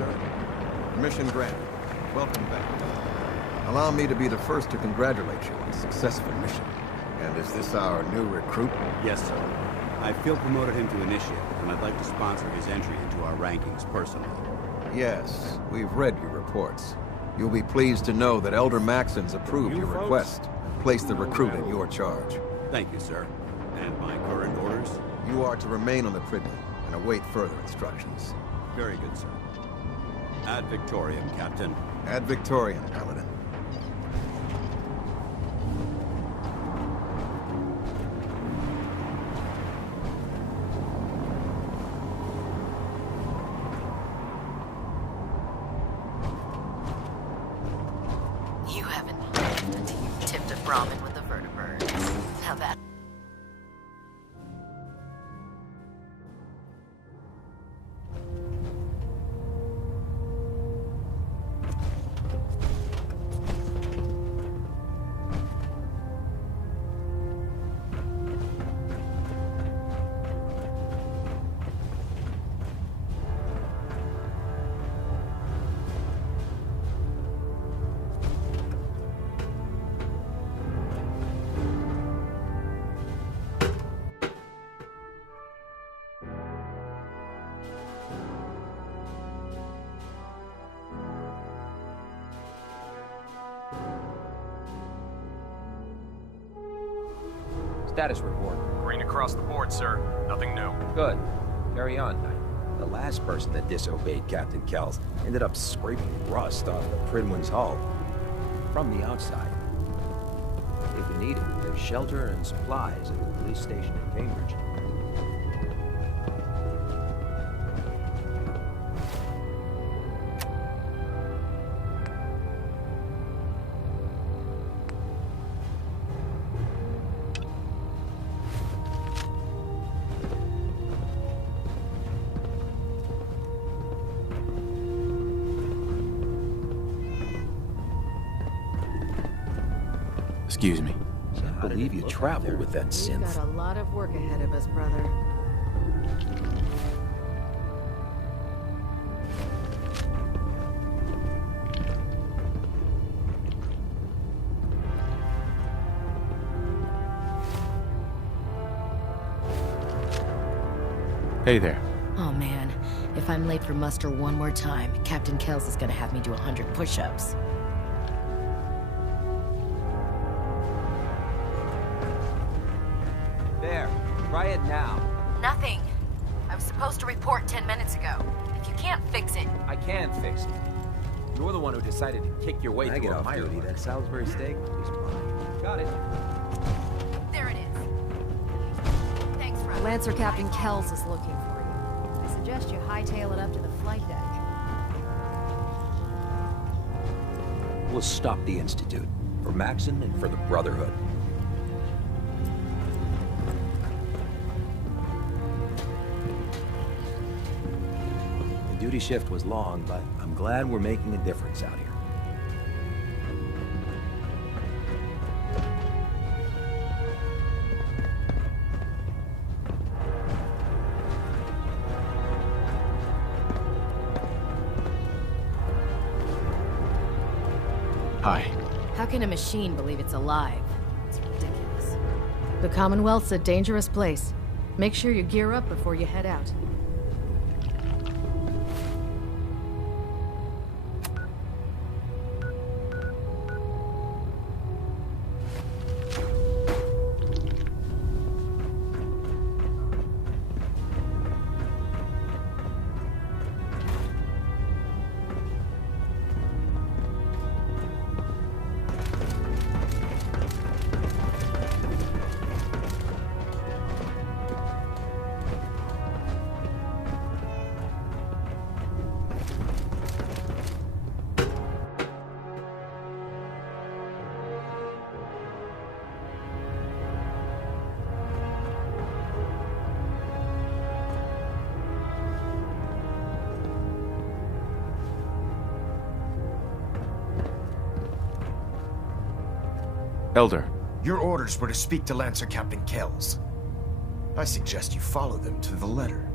sir. Mission granted. Welcome back. Allow me to be the first to congratulate you on a successful mission. And is this our new recruit? Yes, sir. I field promoted him to initiate, and I'd like to sponsor his entry into our rankings personally. Yes, we've read your reports. You'll be pleased to know that Elder Maxon's approved your request and placed the recruit in your charge. Thank you, sir. And my current orders? You are to remain on the Pridman and await further instructions. Very good, sir. Ad Victoriam, Captain. Ad Victoriam, Paladin. You haven't until you've tipped a Brahmin with a vertibird. Now that... Status report. Green across the board, sir. Nothing new. Good. Carry on. The last person that disobeyed Captain Kells ended up scraping rust off the Pridman's hull from the outside. If you need it, there's shelter and supplies at the police station in Cambridge. Excuse me. Can't believe you travel with that We've synth. got a lot of work ahead of us, brother. Hey there. Oh man, if I'm late for muster one more time, Captain Kells is gonna have me do 100 push-ups. There. Try it now. Nothing. I was supposed to report 10 minutes ago. If you can't fix it... I can fix it. You're the one who decided to kick your way through a mire. That Salisbury steak is mine. Got it. There it is. Thanks, Riley. Lancer Captain Kells is looking for you. I suggest you hightail it up to the flight deck. We'll stop the Institute. For Maxon and for the Brotherhood. The duty shift was long, but I'm glad we're making a difference out here. Hi. How can a machine believe it's alive? It's ridiculous. The Commonwealth's a dangerous place. Make sure you gear up before you head out. Elder. Your orders were to speak to Lancer Captain Kells. I suggest you follow them to the letter.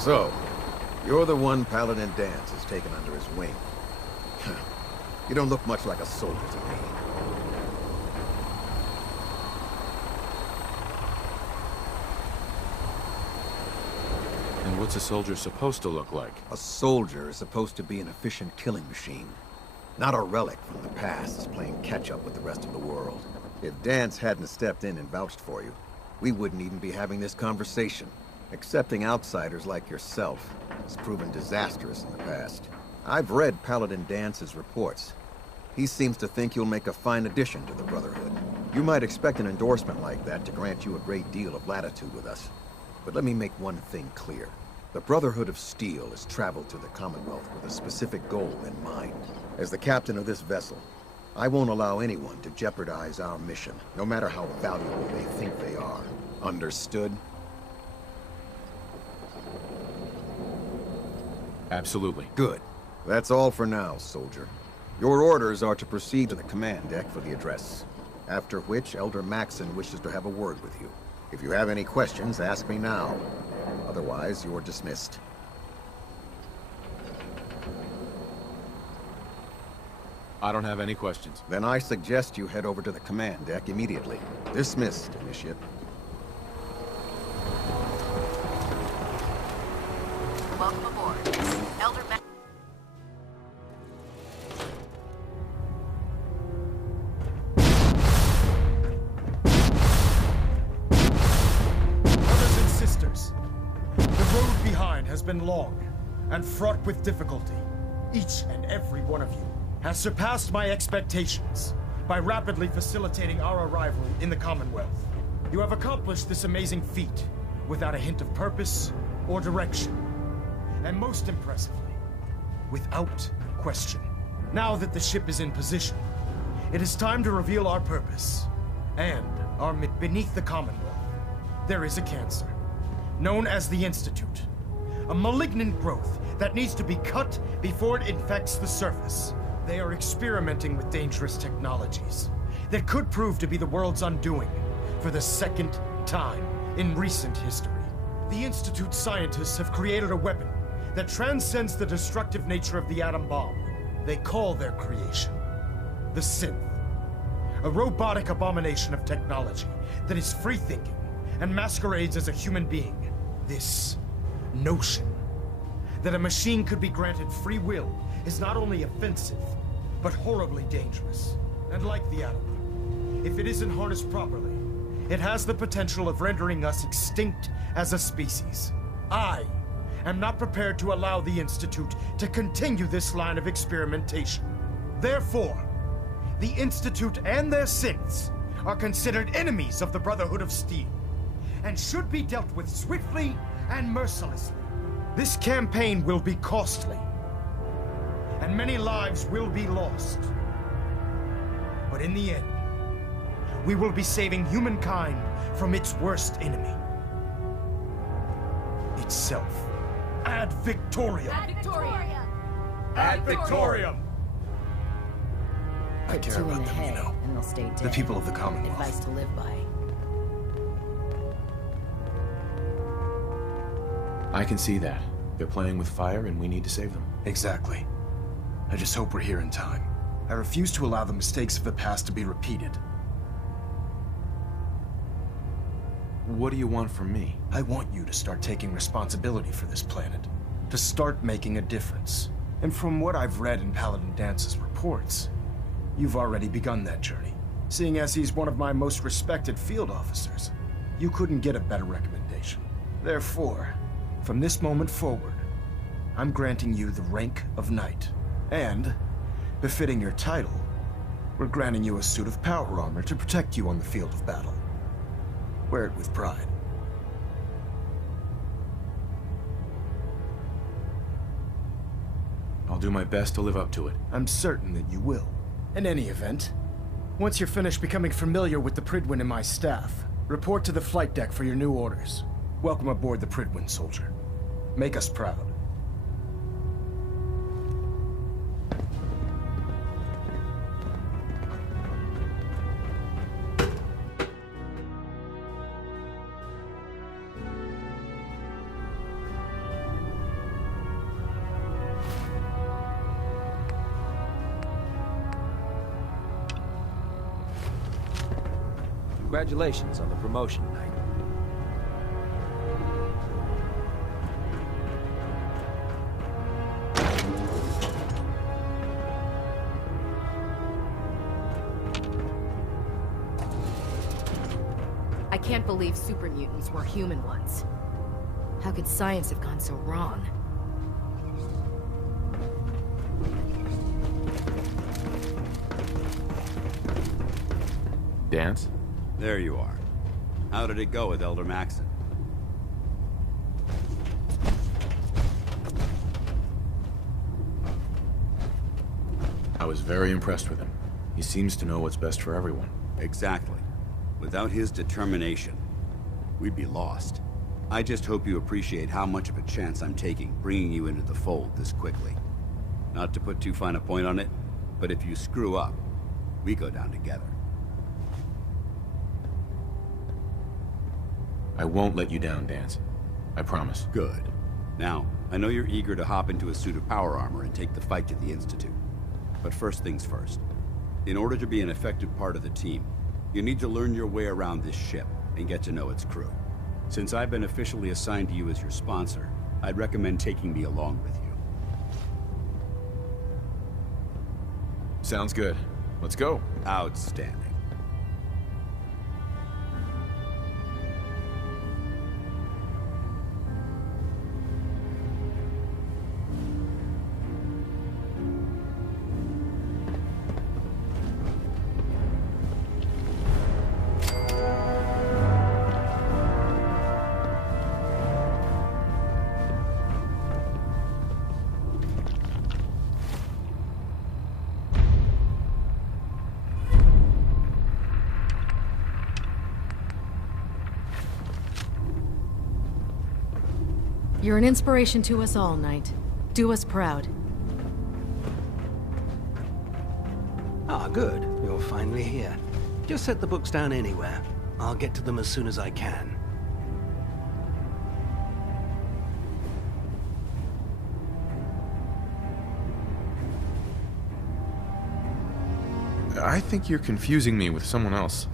So, you're the one Paladin Danse has taken under his wing. You don't look much like a soldier to me. And what's a soldier supposed to look like? A soldier is supposed to be an efficient killing machine. Not a relic from the past, playing catch-up with the rest of the world. If Danse hadn't stepped in and vouched for you, we wouldn't even be having this conversation. Accepting outsiders like yourself has proven disastrous in the past. I've read Paladin Dance's reports. He seems to think you'll make a fine addition to the Brotherhood. You might expect an endorsement like that to grant you a great deal of latitude with us. But let me make one thing clear. The Brotherhood of Steel has traveled to the Commonwealth with a specific goal in mind. As the captain of this vessel, I won't allow anyone to jeopardize our mission, no matter how valuable they think they are. Understood? Absolutely. Good. That's all for now, soldier. Your orders are to proceed to the command deck for the address. After which, Elder Maxson wishes to have a word with you. If you have any questions, ask me now. Otherwise, you're dismissed. I don't have any questions. Then I suggest you head over to the command deck immediately. Dismissed, Initiate. Welcome aboard. Elder Ma- Brothers and sisters, the road behind has been long and fraught with difficulty. Each and every one of you has surpassed my expectations by rapidly facilitating our arrival in the Commonwealth. You have accomplished this amazing feat without a hint of purpose or direction. And most impressively, without question. Now that the ship is in position, it is time to reveal our purpose. And beneath the Commonwealth, there is a cancer, known as the Institute. A malignant growth that needs to be cut before it infects the surface. They are experimenting with dangerous technologies that could prove to be the world's undoing for the second time in recent history. The Institute scientists have created a weapon that transcends the destructive nature of the atom bomb. They call their creation the Synth. A robotic abomination of technology that is free-thinking and masquerades as a human being. This notion that a machine could be granted free will is not only offensive, but horribly dangerous. And like the atom, if it isn't harnessed properly, it has the potential of rendering us extinct as a species. I am not prepared to allow the Institute to continue this line of experimentation. Therefore, the Institute and their synths are considered enemies of the Brotherhood of Steel, and should be dealt with swiftly and mercilessly. This campaign will be costly, and many lives will be lost. But in the end, we will be saving humankind from its worst enemy. Itself. Ad Victoriam! Ad Victoriam! Ad Victoriam! Put I care two in about the them, head, you know. and they'll stay dead. The people of the Commonwealth. Advice to live by. I can see that. They're playing with fire and we need to save them. Exactly. I just hope we're here in time. I refuse to allow the mistakes of the past to be repeated. What do you want from me? I want you to start taking responsibility for this planet. To start making a difference. And from what I've read in Paladin Dance's reports, you've already begun that journey. Seeing as he's one of my most respected field officers, you couldn't get a better recommendation. Therefore, from this moment forward, I'm granting you the rank of Knight. And, befitting your title, we're granting you a suit of power armor to protect you on the field of battle. Wear it with pride. I'll do my best to live up to it. I'm certain that you will. In any event, once you're finished becoming familiar with the Pridwin and my staff, report to the flight deck for your new orders. Welcome aboard the Pridwin, soldier. Make us proud. Congratulations on the promotion, Knight. I can't believe super mutants were human ones. How could science have gone so wrong? Dance? There you are. How did it go with Elder Maxon? I was very impressed with him. He seems to know what's best for everyone. Exactly. Without his determination, we'd be lost. I just hope you appreciate how much of a chance I'm taking bringing you into the fold this quickly. Not to put too fine a point on it, but if you screw up, we go down together. I won't let you down, Dance. I promise. Good. Now, I know you're eager to hop into a suit of power armor and take the fight to the Institute. But first things first. In order to be an effective part of the team, you need to learn your way around this ship and get to know its crew. Since I've been officially assigned to you as your sponsor, I'd recommend taking me along with you. Sounds good. Let's go. Outstanding. You're an inspiration to us all, Knight. Do us proud. Ah, good. You're finally here. Just set the books down anywhere. I'll get to them as soon as I can. I think you're confusing me with someone else.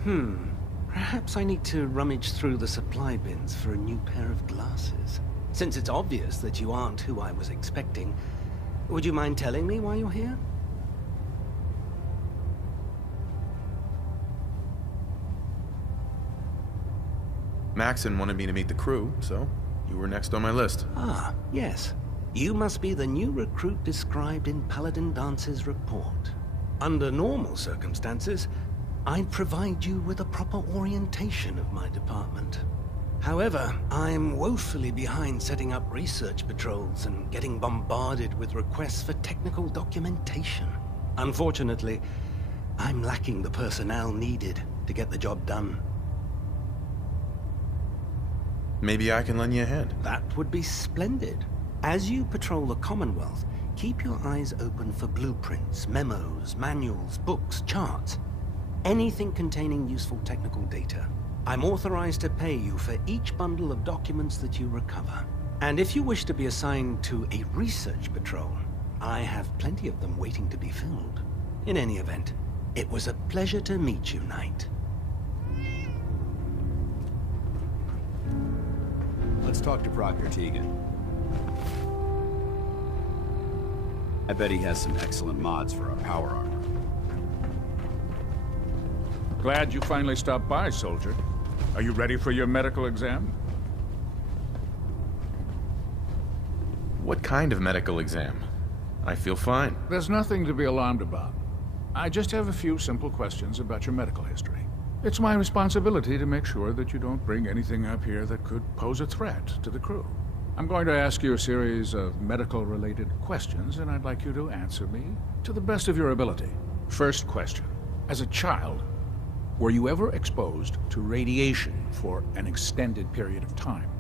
Perhaps I need to rummage through the supply bins for a new pair of glasses. Since it's obvious that you aren't who I was expecting, would you mind telling me why you're here? Maxon wanted me to meet the crew, so you were next on my list. Ah, yes. You must be the new recruit described in Paladin Dance's report. Under normal circumstances, I'd provide you with a proper orientation of my department. However, I'm woefully behind setting up research patrols and getting bombarded with requests for technical documentation. Unfortunately, I'm lacking the personnel needed to get the job done. Maybe I can lend you a hand. That would be splendid. As you patrol the Commonwealth, keep your eyes open for blueprints, memos, manuals, books, charts. Anything containing useful technical data. I'm authorized to pay you for each bundle of documents that you recover. And if you wish to be assigned to a research patrol, I have plenty of them waiting to be filled. In any event, it was a pleasure to meet you, Knight. Let's talk to Proctor Tegan. I bet he has some excellent mods for our power armor. Glad you finally stopped by, soldier. Are you ready for your medical exam? What kind of medical exam? I feel fine. There's nothing to be alarmed about. I just have a few simple questions about your medical history. It's my responsibility to make sure that you don't bring anything up here that could pose a threat to the crew. I'm going to ask you a series of medical-related questions, and I'd like you to answer me to the best of your ability. First question. As a child, were you ever exposed to radiation for an extended period of time?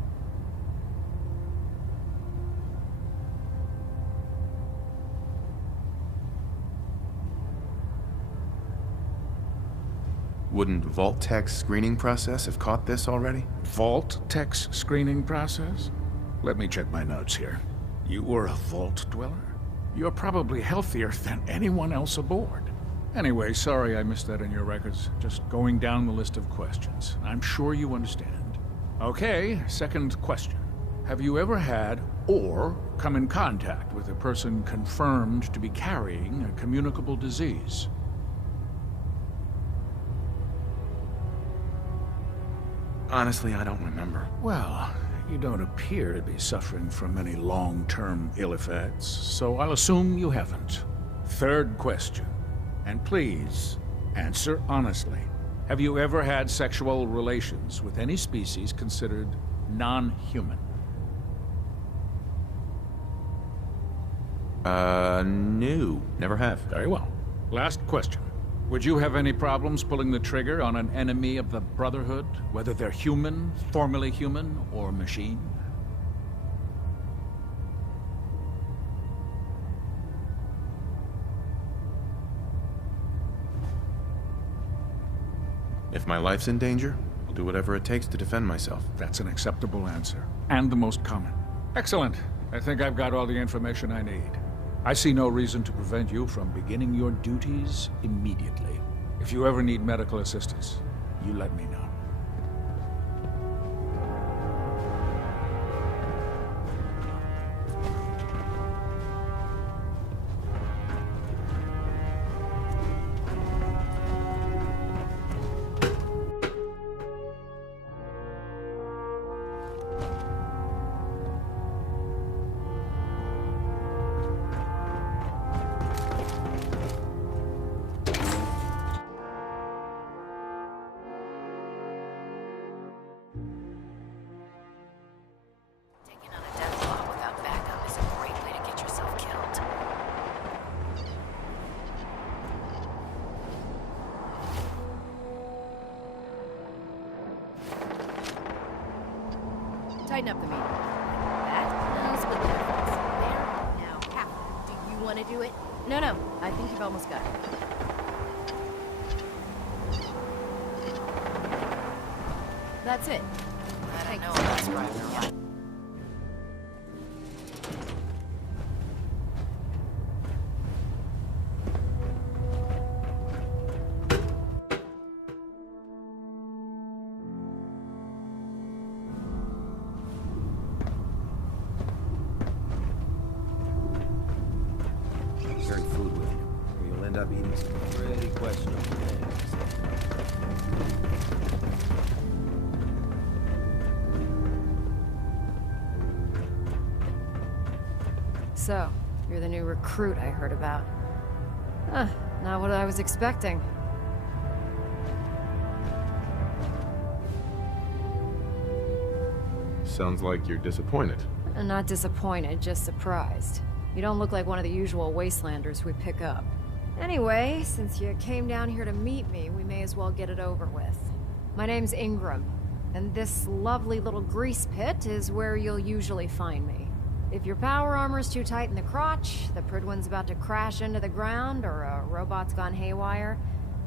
Wouldn't Vault-Tech's screening process have caught this already? Vault-Tech's screening process? Let me check my notes here. You were a Vault Dweller? You're probably healthier than anyone else aboard. Anyway, sorry I missed that in your records. Just going down the list of questions. I'm sure you understand. Okay, second question. Have you ever had or come in contact with a person confirmed to be carrying a communicable disease? Honestly, I don't remember. Well, you don't appear to be suffering from any long-term ill effects, so I'll assume you haven't. Third question. And please, answer honestly. Have you ever had sexual relations with any species considered non-human? No. Never have. Very well. Last question. Would you have any problems pulling the trigger on an enemy of the Brotherhood, whether they're human, formerly human, or machine? If my life's in danger, I'll do whatever it takes to defend myself. That's an acceptable answer, and the most common. Excellent. I think I've got all the information I need. I see no reason to prevent you from beginning your duties immediately. If you ever need medical assistance, you let me know. Taking on a death claw without backup is a great way to get yourself killed. Tighten up the meter. That? No, split the difference. There. Now, half. Do you want to do it? No, no. I think you've almost got it. That's it. I don't know about driving around. Sharing food with you, or you'll end up eating some pretty questionable things. So, you're the new recruit I heard about. Huh, not what I was expecting. Sounds like you're disappointed. I'm not disappointed, just surprised. You don't look like one of the usual wastelanders we pick up. Anyway, since you came down here to meet me, we may as well get it over with. My name's Ingram, and this lovely little grease pit is where you'll usually find me. If your power armor's too tight in the crotch, the Pridwin's about to crash into the ground, or a robot's gone haywire,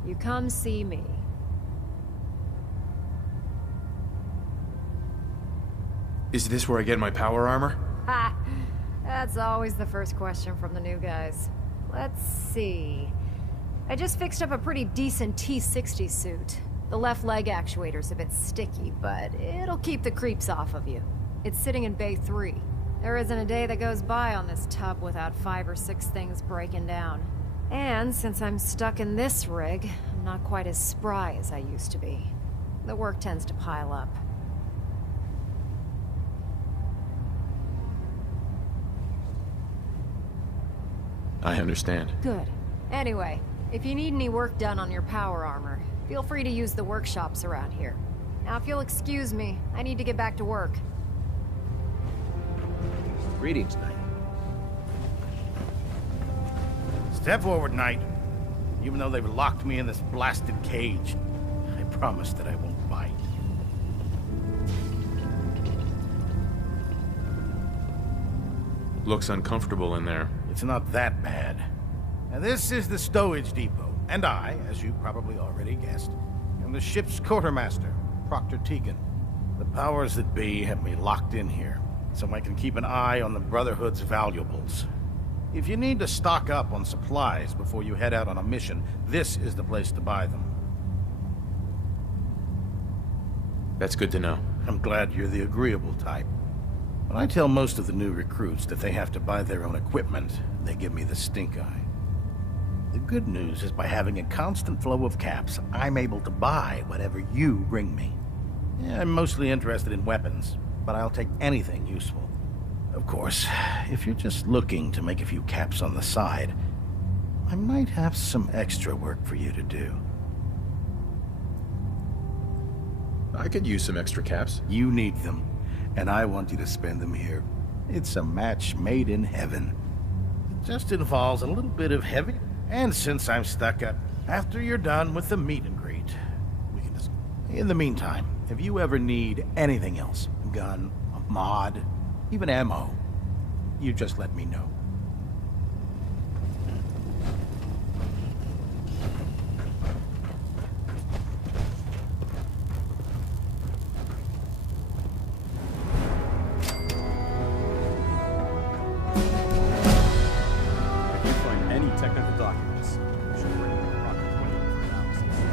you come see me. Is this where I get my power armor? Ha! That's always the first question from the new guys. Let's see. I just fixed up a pretty decent T-60 suit. The left leg actuator's a bit sticky, but it'll keep the creeps off of you. It's sitting in Bay 3. There isn't a day that goes by on this tub without 5 or 6 things breaking down. And since I'm stuck in this rig, I'm not quite as spry as I used to be. The work tends to pile up. I understand. Good. Anyway, if you need any work done on your power armor, feel free to use the workshops around here. Now, if you'll excuse me, I need to get back to work. Greetings, Knight. Step forward, Knight. Even though they've locked me in this blasted cage, I promise that I won't bite. Looks uncomfortable in there. It's not that bad. Now, this is the stowage depot, and I, as you probably already guessed, am the ship's quartermaster, Proctor Tegan. The powers that be have me locked in here, so I can keep an eye on the Brotherhood's valuables. If you need to stock up on supplies before you head out on a mission, this is the place to buy them. That's good to know. I'm glad you're the agreeable type. When I tell most of the new recruits that they have to buy their own equipment, they give me the stink eye. The good news is by having a constant flow of caps, I'm able to buy whatever you bring me. Yeah, I'm mostly interested in weapons, but I'll take anything useful. Of course, if you're just looking to make a few caps on the side, I might have some extra work for you to do. I could use some extra caps. You need them, and I want you to spend them here. It's a match made in heaven. It just involves a little bit of heavy, and since I'm stuck up, after you're done with the meet and greet, we can just... In the meantime, if you ever need anything else, gun, a mod, even ammo, you just let me know. If you find any technical documents, you should bring them to Proctor 20 for analysis.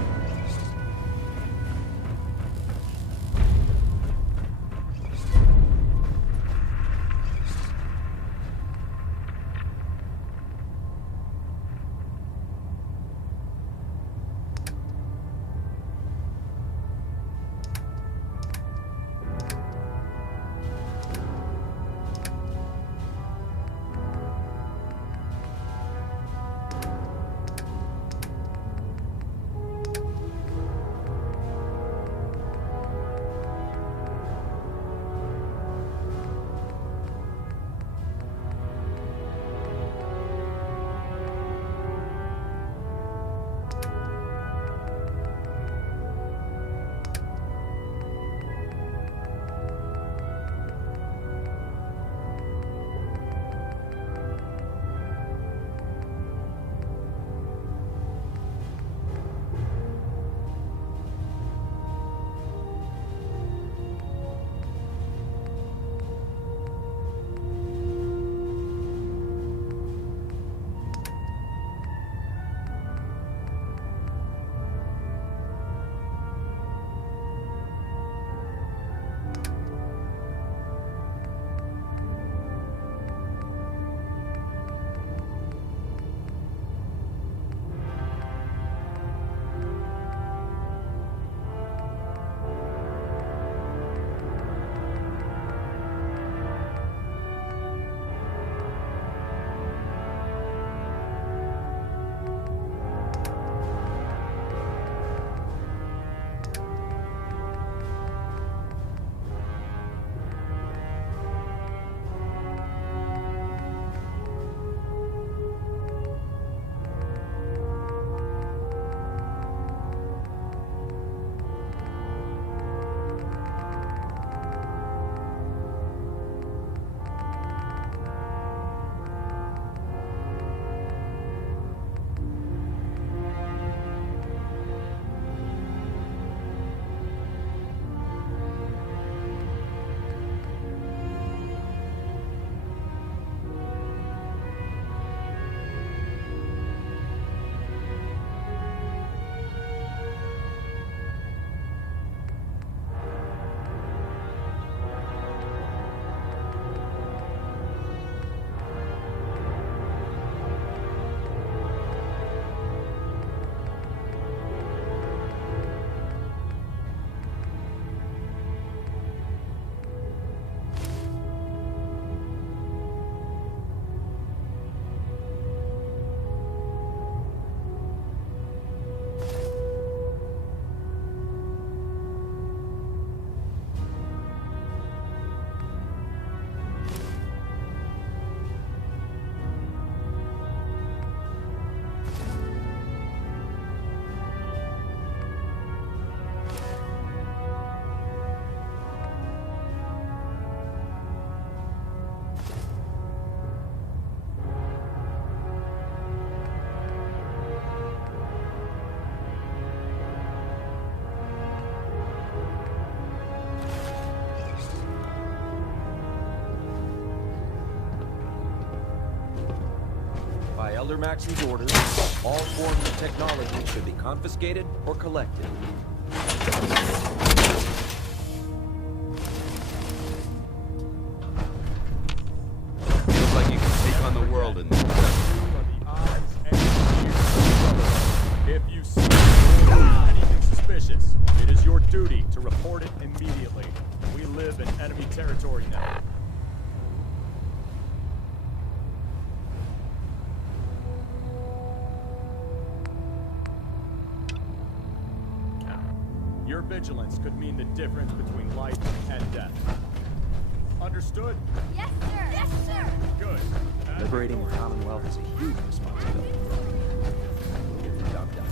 By Elder Maxon's orders, all forms of technology should be confiscated or collected. Feels like you can take on the world in this. If you see anything suspicious, it is your duty to report it immediately. We live in enemy territory now. Your vigilance could mean the difference between life and death. Understood? Yes, sir. Yes, sir. Good. Liberating the Commonwealth is a huge responsibility. We'll get the job done.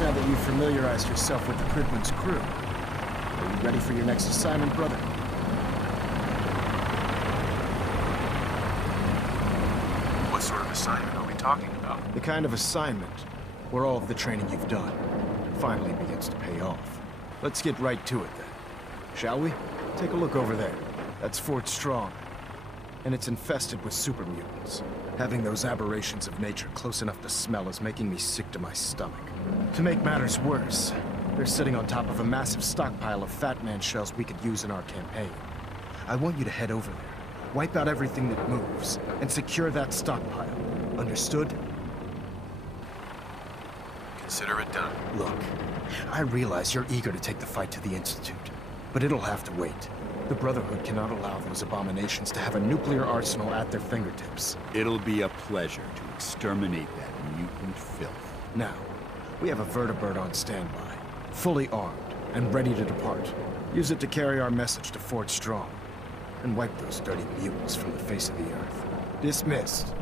Now that you've familiarized yourself with the Pridman's crew, are you ready for your next assignment, brother? What sort of assignment are we talking about? The kind of assignment where all of the training you've done finally begins to pay off. Let's get right to it then. Shall we? Take a look over there. That's Fort Strong. And it's infested with super mutants. Having those aberrations of nature close enough to smell is making me sick to my stomach. To make matters worse, they're sitting on top of a massive stockpile of Fat Man shells we could use in our campaign. I want you to head over there, wipe out everything that moves, and secure that stockpile. Understood? Consider it done. Look, I realize you're eager to take the fight to the Institute, but it'll have to wait. The Brotherhood cannot allow those abominations to have a nuclear arsenal at their fingertips. It'll be a pleasure to exterminate that mutant filth. Now, we have a vertibird on standby, fully armed and ready to depart. Use it to carry our message to Fort Strong, and wipe those dirty mutants from the face of the earth. Dismissed.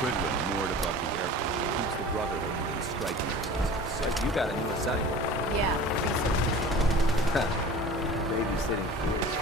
Pridman moored above the airport keeps the Brotherhood within striking distance. So you got a new assignment. Yeah, research. Babysitting fools,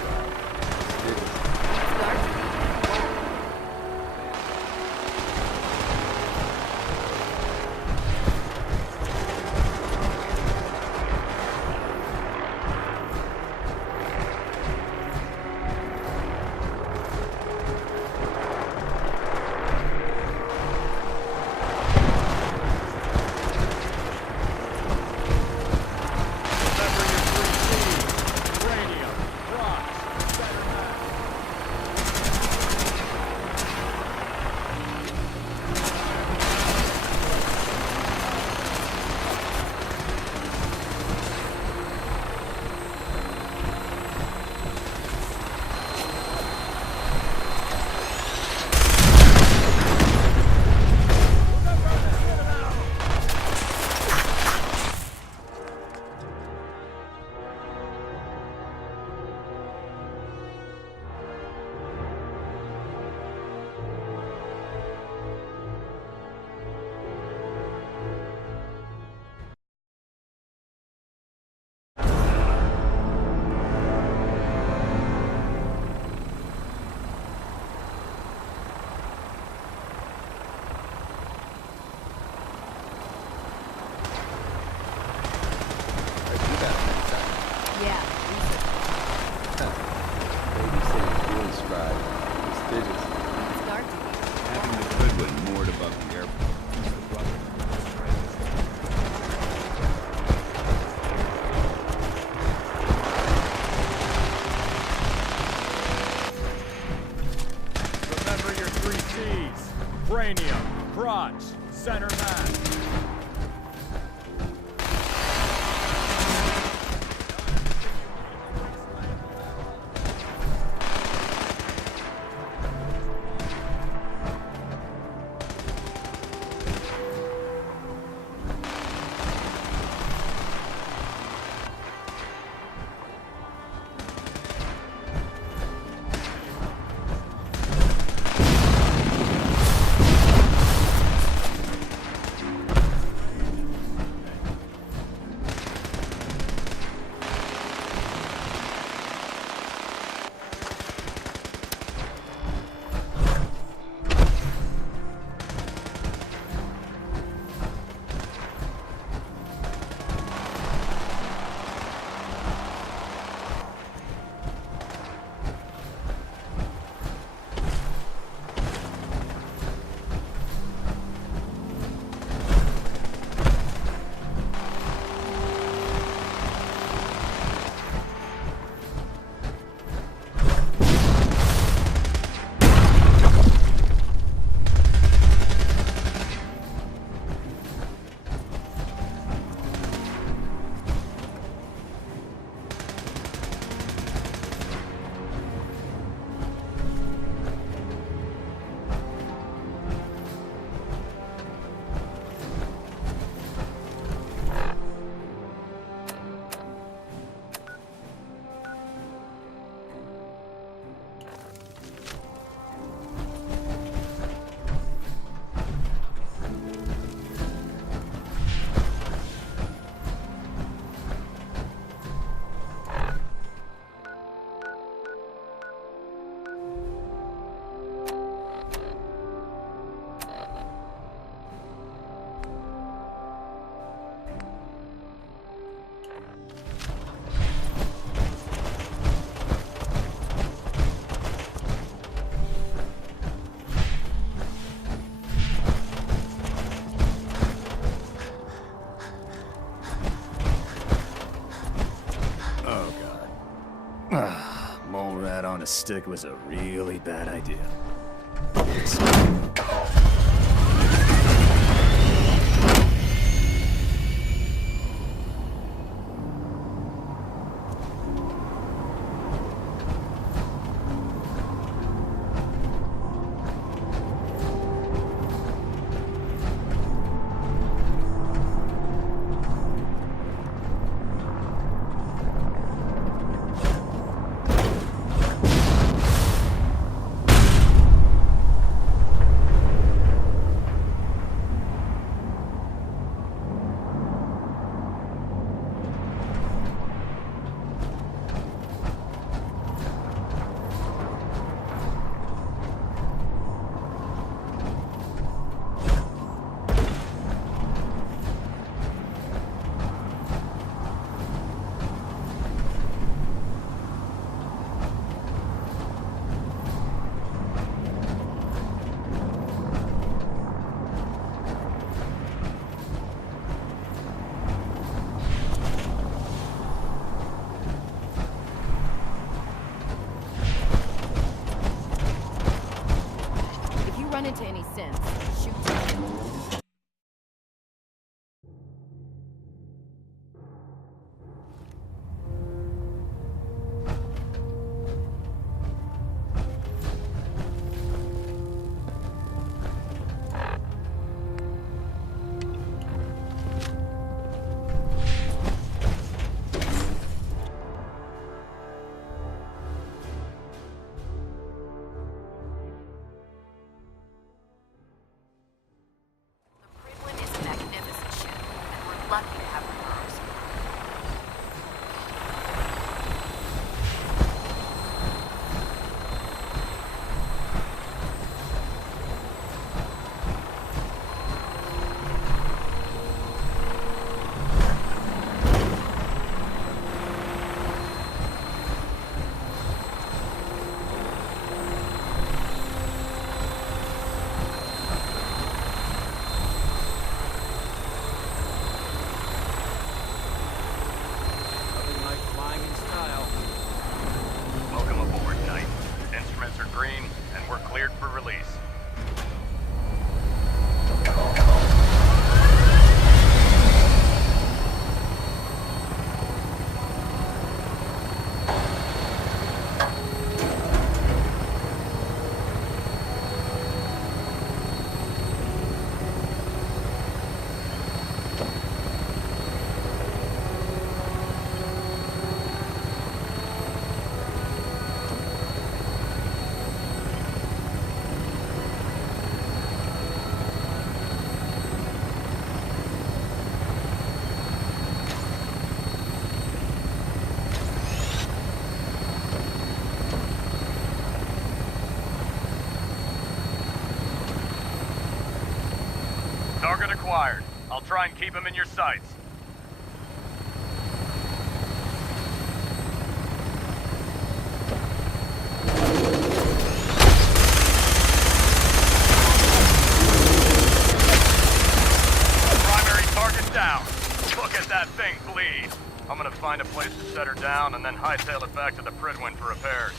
crotch. Center mass. Mole rat on a stick was a really bad idea. Run into any sense, shoot him. Lucky to have the girls. Target acquired. I'll try and keep him in your sights. Primary target down. Look at that thing bleed. I'm gonna find a place to set her down and then hightail it back to the Pridwin for repairs.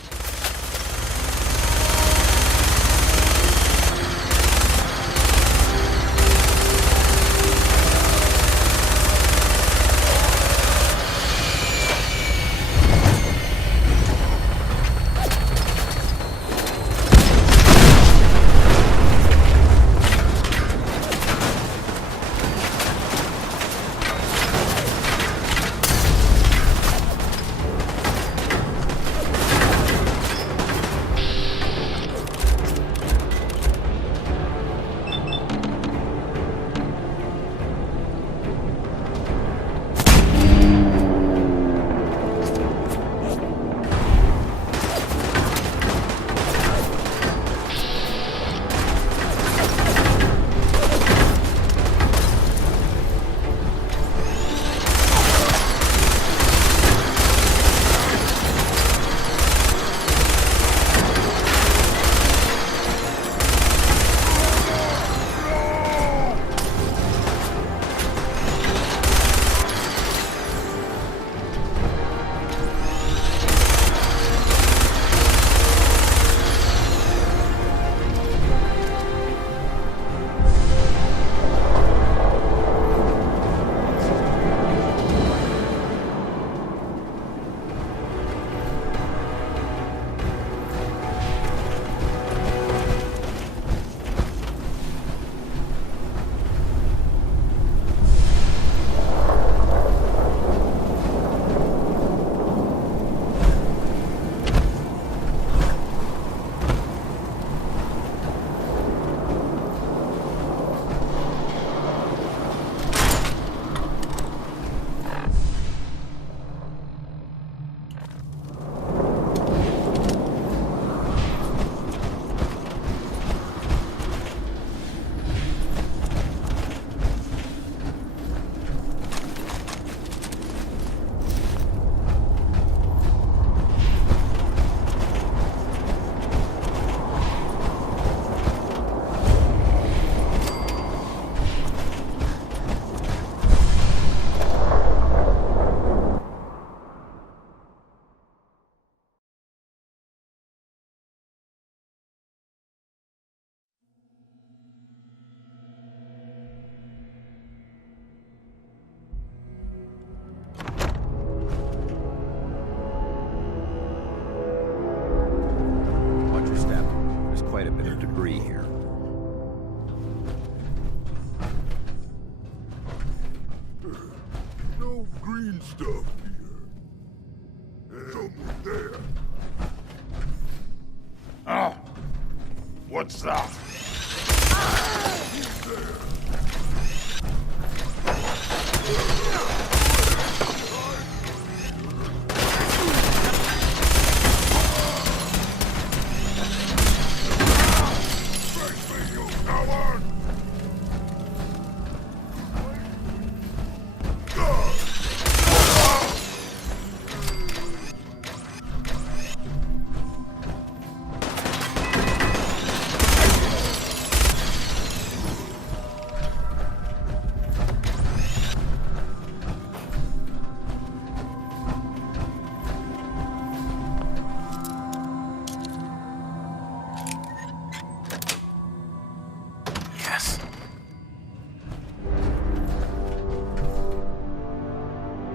What's that?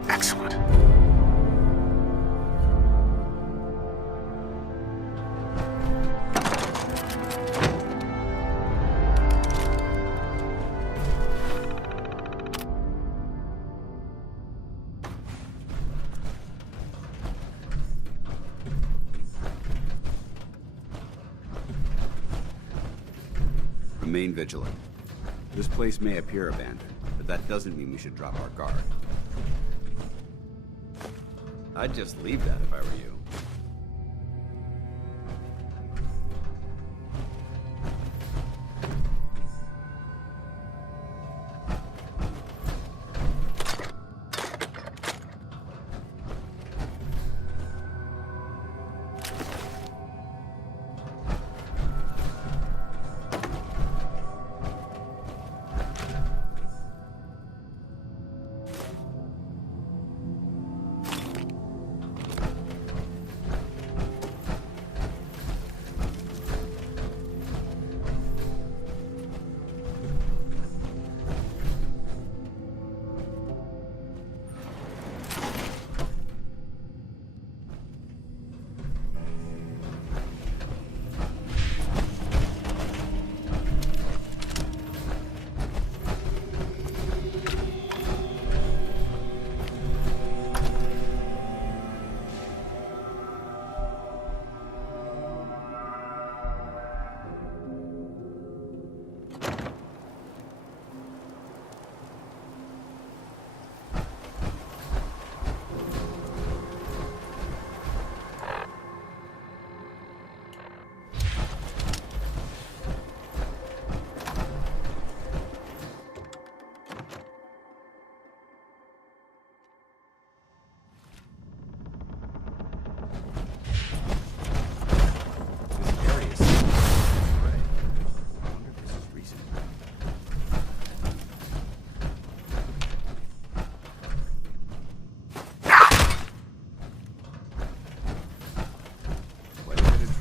Excellent. Remain vigilant. This place may appear abandoned, but that doesn't mean we should drop our guard. I'd just leave that if I were you.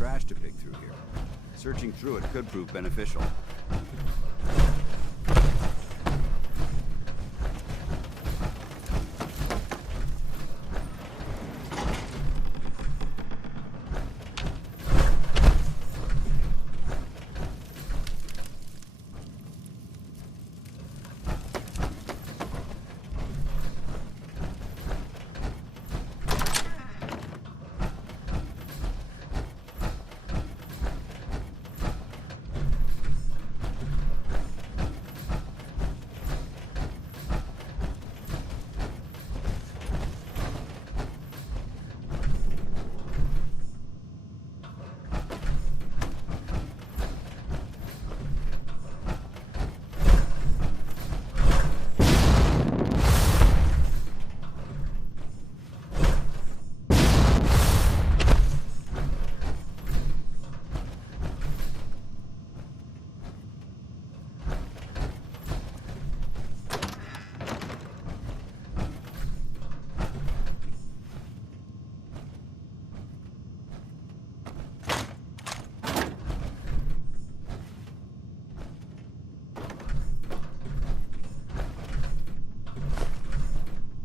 trash to pick through here. Searching through it could prove beneficial.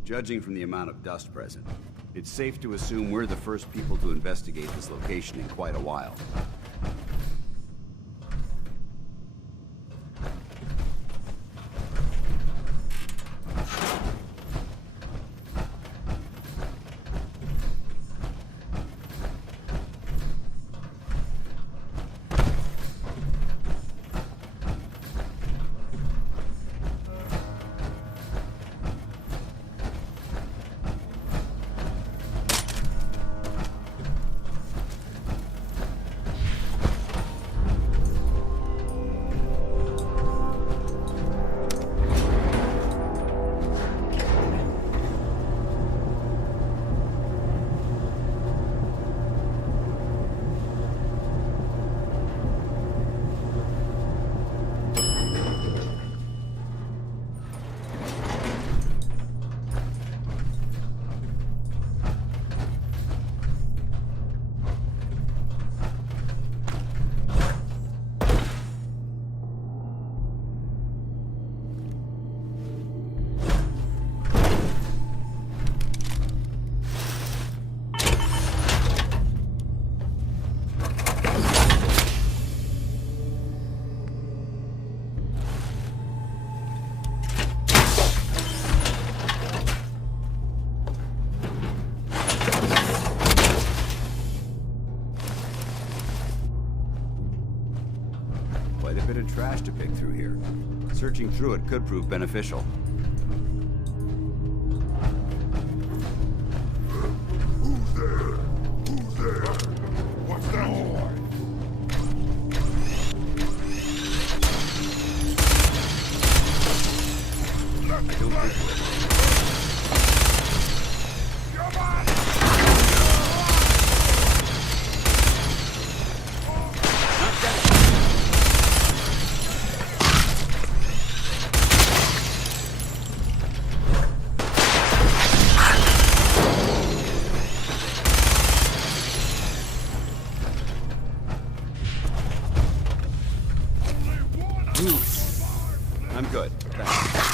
Judging from the amount of dust present, it's safe to assume we're the first people to investigate this location in quite a while. Quite a bit of trash to pick through here. Searching through it could prove beneficial. Who's there? Who's there? What's that noise? I'm good. Thanks.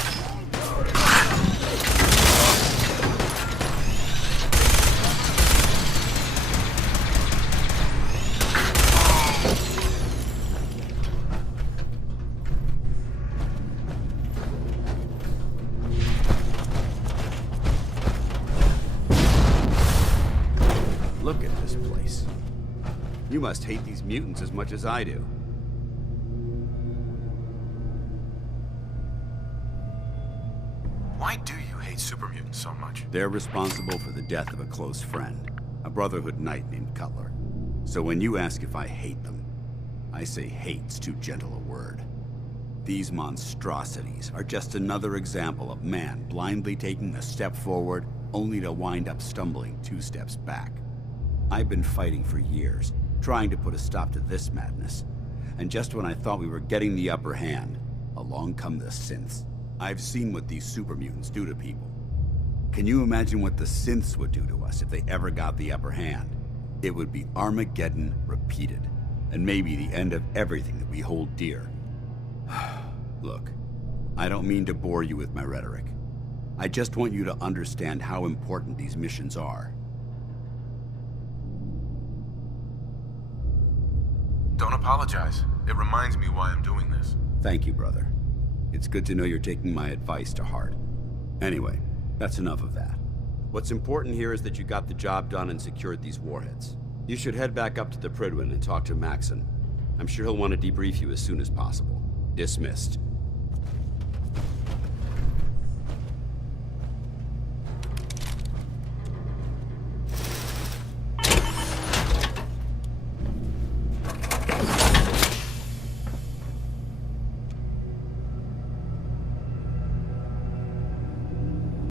Look at this place. You must hate these mutants as much as I do. Why do you hate super mutants so much? They're responsible for the death of a close friend, a Brotherhood knight named Cutler. So when you ask if I hate them, I say hate's too gentle a word. These monstrosities are just another example of man blindly taking a step forward, only to wind up stumbling 2 steps back. I've been fighting for years, trying to put a stop to this madness. And just when I thought we were getting the upper hand, along come the synths. I've seen what these super mutants do to people. Can you imagine what the synths would do to us if they ever got the upper hand? It would be Armageddon repeated, and maybe the end of everything that we hold dear. Look, I don't mean to bore you with my rhetoric. I just want you to understand how important these missions are. Don't apologize. It reminds me why I'm doing this. Thank you, brother. It's good to know you're taking my advice to heart. Anyway, that's enough of that. What's important here is that you got the job done and secured these warheads. You should head back up to the Prydwen and talk to Maxon. I'm sure he'll want to debrief you as soon as possible. Dismissed.